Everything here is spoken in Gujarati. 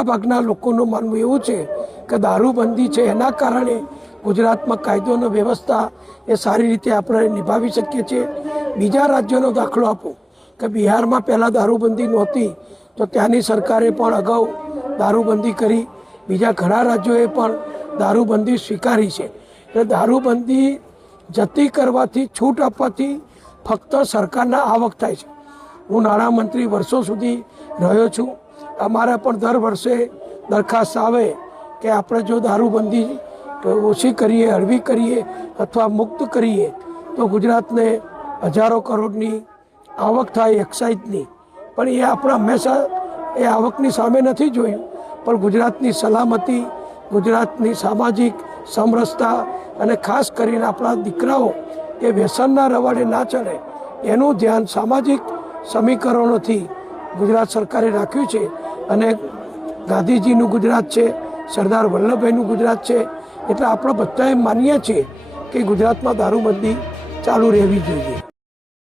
મોટાભાગના લોકોનું માનવું એવું છે કે દારૂબંધી છે એના કારણે ગુજરાતમાં કાયદો અને વ્યવસ્થા એ સારી રીતે આપણે નિભાવી શકીએ છીએ. બીજા રાજ્યોનો દાખલો આપો કે બિહારમાં પહેલાં દારૂબંધી નહોતી તો ત્યાંની સરકારે પણ અગાઉ દારૂબંધી કરી. બીજા ઘણા રાજ્યોએ પણ દારૂબંધી સ્વીકારી છે. એટલે દારૂબંધી જતી કરવાથી, છૂટ આપવાથી ફક્ત સરકારના આવક થાય છે. હું નાણામંત્રી વર્ષો સુધી રહ્યો છું. અમારે પણ દર વર્ષે દરખાસ્ત આવે કે આપણે જો દારૂબંધી ઓછી કરીએ, હળવી કરીએ અથવા મુક્ત કરીએ તો ગુજરાતને હજારો કરોડની આવક થાય એક્સાઇઝની. પણ એ આપણે હંમેશા એ આવકની સામે નથી જોયું, પણ ગુજરાતની સલામતી, ગુજરાતની સામાજિક સમરસતા અને ખાસ કરીને આપણા દીકરાઓ એ વ્યસનના રવાડે ના ચડે એનું ધ્યાન સામાજિક સમીકરણોથી ગુજરાત સરકારે રાખ્યું છે. અને ગાંધીજીનું ગુજરાત છે, સરદાર વલ્લભભાઈનું ગુજરાત છે. એટલે આપણે બધાએ માનીએ છીએ કે ગુજરાતમાં દારૂબંધી ચાલુ રહેવી જોઈએ.